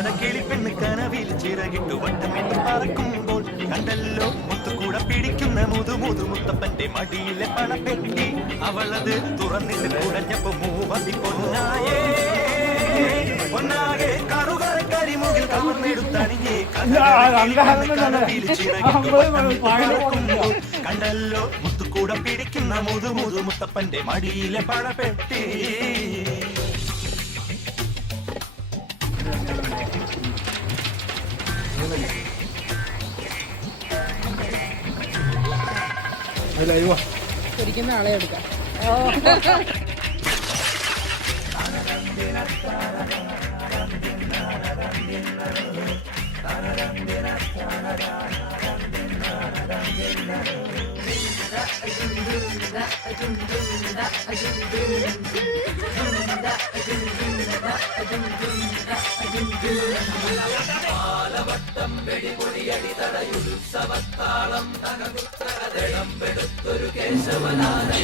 കടക്കിളിപ്പെണ്ണ് കനവിൽ ചിറകിട്ടു വട്ടമിട്ട് പറക്കുമ്പോൾ കണ്ടല്ലോ മുത്തുകൂടെ പിടിക്കുന്ന മുതുമുത്തപ്പന്റെ മടിയിലെ പണപ്പെട്ടി. അവളത് തുറന്നിട്ട് കുടഞ്ഞപ്പോ മൂവതി പൊന്നായേ പൊന്നാകെ കറുകറ കരിമുകിൽ കവർന്നെടുത്തണിഞ്ഞേ കനവിൽ ചിറകിട്ടു പറക്കുമ്പോൾ കണ്ടല്ലോ മുത്തുകൂടെ പിടിക്കുന്ന മുതുമുത്തപ്പന്റെ മടിയിലെ പണപ്പെട്ടി. ശരിക്കുന്ന ആളെ എടുക്കാം. പാലവട്ടം വെടിപൊടിയടി തടയുത്സവത്താളം തകകുത്തരതെടുത്തൊരു കേശവനാരം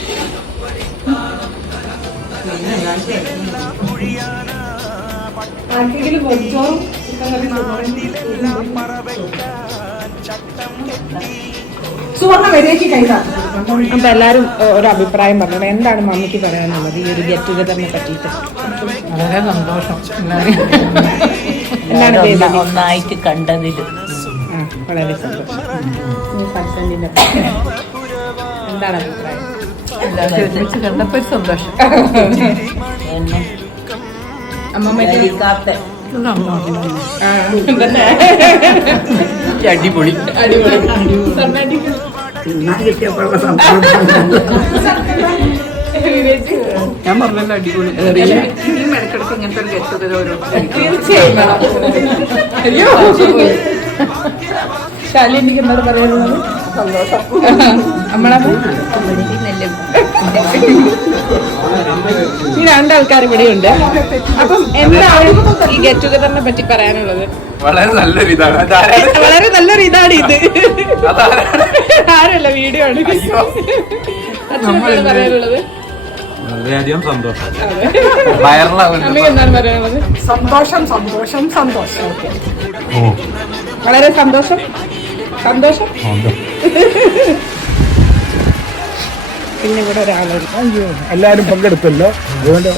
അപ്പൊ എല്ലാരും ഒരു അഭിപ്രായം പറഞ്ഞു. എന്താണ് മമ്മിക്ക് പറയാനുള്ളത് ഈ ഒരു ഗെറ്റ് ടുഗദറിനെ പറ്റിയിട്ട്? വളരെ സന്തോഷം. എന്താണ് ഒന്നായിട്ട് കണ്ടതിൽ വളരെ സന്തോഷം. എന്താണ് അഭിപ്രായം? ഒരുമിച്ച് കണ്ടപ്പോ ഒരു സന്തോഷം. അടിപൊളി ഞാൻ പറഞ്ഞല്ലോ അടിപൊളി. ഇനിയും ഇടയ്ക്കിടയ്ക്ക് ഇങ്ങനത്തെ ഒരു ഗെറ്റ് ടുഗദർ ശാലിനിക്ക് എന്നോട് പറയാനുള്ളത് സന്തോഷം. ഈ രണ്ടാൾക്കാർ ഇവിടെയുണ്ട്. അപ്പം എന്താണ് ഈ ഗെറ്റ് ടുഗദറിനെ പറ്റി പറയാനുള്ളത്? വളരെ നല്ലൊരു ഇതാണ്. വളരെ നല്ലൊരു ഇതാണ് ഇത്. ആരല്ല വീഡിയോ ആണ് പറയാനുള്ളത്. വളരെയധികം സന്തോഷം. അമ്മയ്ക്ക് എന്താണ് പറയാനുള്ളത്? സന്തോഷം സന്തോഷം സന്തോഷം. വളരെ സന്തോഷം സന്തോഷം. പിന്നെ ഇവിടെ ഒരാളുണ്ട്. എല്ലാരും പങ്കെടുത്തല്ലോ, അതുകൊണ്ട്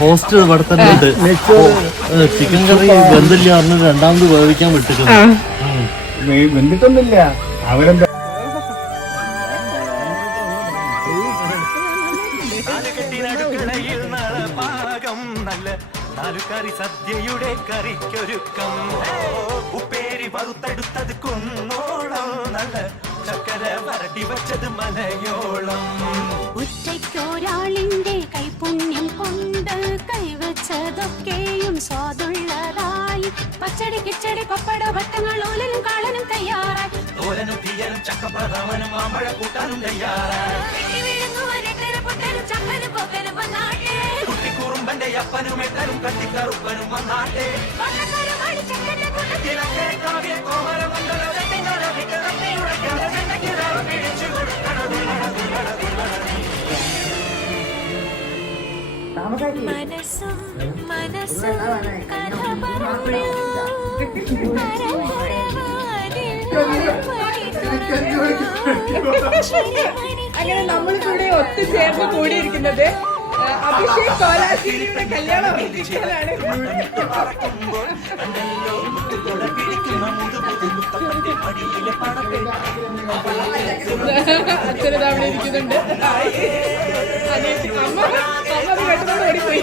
ഹോസ്റ്റ് ഇവിടെ തന്നെ ഉണ്ട്. ചിക്കൻ കറി വെന്തില്ല പറഞ്ഞ് രണ്ടാമത് വേവിക്കാൻ വിട്ടിട്ടുണ്ട്. വെന്തിട്ടൊന്നുമില്ല. അവരെന്താ നാലുകറി സദ്യയുടെ കറിക്കൊരുക്കം. ഉപ്പേരി വറുത്തെടുത്തത് കുന്നോളം, നല്ല ചക്കര വരട്ടി വച്ചത് മനയോളം. ഒറ്റയ്ക്കൊരാളിന്റെ കൈപുണ്യം കൊണ്ട് കൈവച്ചതൊക്കെയും സ്വാദുള്ളതായി. പച്ചടി കിച്ചടി പപ്പട വട്ടങ്ങൾ ഓലനും കാളനും തയ്യാറായി. തോരനും തീയനും ചക്കപ്രഥമനും മാമ്പഴ കൂട്ടാനും തയ്യാറായി. കുട്ടിക്കുറുമ്പന്റെ അപ്പനും എട്ടനും കട്ടിക്കറുപ്പനും വന്നാട്ടെ. മനസ്സും മനസ്സും കഥ പറഞ്ഞു. അങ്ങനെ നമ്മൾ കൂടെ ഒത്തുചേർന്ന് കൂടിയിരിക്കുന്നത് അഭിഷേക് കോലാശ്ശേരിയുടെ കല്യാണം ഉറപ്പിക്കാനാണ്. അച്ഛനത് അവിടെ ഇരിക്കുന്നുണ്ട്. അമ്മ പെട്ടെന്ന് ഓടിപ്പോയി.